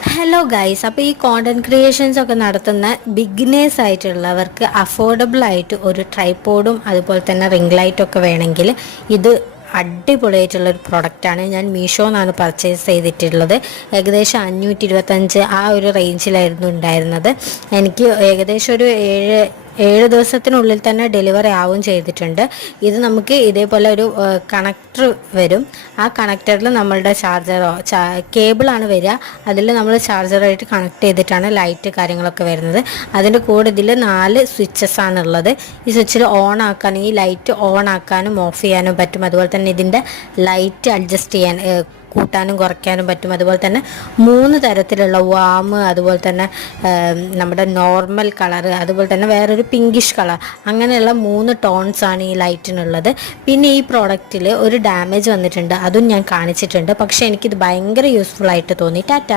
Hello guys, അപ്പോൾ ഈ content creations ഒക്കെ നടത്തുന്ന ബിഗിനേഴ്സ് ആയിട്ടുള്ളവർക്ക് അഫോർഡബിൾ ആയിട്ട് ഒരു ട്രൈപോഡും അതുപോലെ തന്നെ റിംഗ് ലൈറ്റും ഒക്കെ വേണമെങ്കിൽ ഇത് അടിപൊളിയായിട്ടുള്ളൊരു പ്രൊഡക്റ്റാണ്. ഞാൻ മീഷോ നിന്നാണ് പർച്ചേസ് ചെയ്തിട്ടുള്ളത്. ഏകദേശം 525 ആ ഒരു റേഞ്ചിലായിരുന്നു ഉണ്ടായിരുന്നത്. എനിക്ക് ഏകദേശം ഒരു 7 ദിവസത്തിനുള്ളിൽ തന്നെ ഡെലിവറി ആവും ചെയ്തിട്ടുണ്ട്. ഇത് നമുക്ക് ഇതേപോലെ ഒരു കണക്ടർ വരും. ആ കണക്ടറിൽ നമ്മളുടെ കേബിളാണ് വരിക. അതിൽ നമ്മൾ ചാർജറായിട്ട് കണക്ട് ചെയ്തിട്ടാണ് ലൈറ്റ് കാര്യങ്ങളൊക്കെ വരുന്നത്. അതിൻ്റെ കൂടെ ഇതിൽ 4 സ്വിച്ചസ് ആണുള്ളത്. ഈ സ്വിച്ചിൽ ഓൺ ആക്കാനും ഈ ലൈറ്റ് ഓൺ ആക്കാനും ഓഫ് ചെയ്യാനും പറ്റും. അതുപോലെ തന്നെ ഇതിൻ്റെ ലൈറ്റ് അഡ്ജസ്റ്റ് ചെയ്യാൻ കൂട്ടാനും കുറയ്ക്കാനും പറ്റും. അതുപോലെ തന്നെ 3 തരത്തിലുള്ള വാം, അതുപോലെ തന്നെ നമ്മുടെ നോർമൽ കളർ, അതുപോലെ തന്നെ വേറൊരു പിങ്കിഷ് കളർ, അങ്ങനെയുള്ള 3 ടോൺസാണ് ഈ ലൈറ്റിനുള്ളത്. പിന്നെ ഈ പ്രോഡക്റ്റിൽ ഒരു ഡാമേജ് വന്നിട്ടുണ്ട്, അതും ഞാൻ കാണിച്ചിട്ടുണ്ട്. പക്ഷേ എനിക്കിത് ഭയങ്കര യൂസ്ഫുൾ ആയിട്ട് തോന്നി. ടാറ്റ.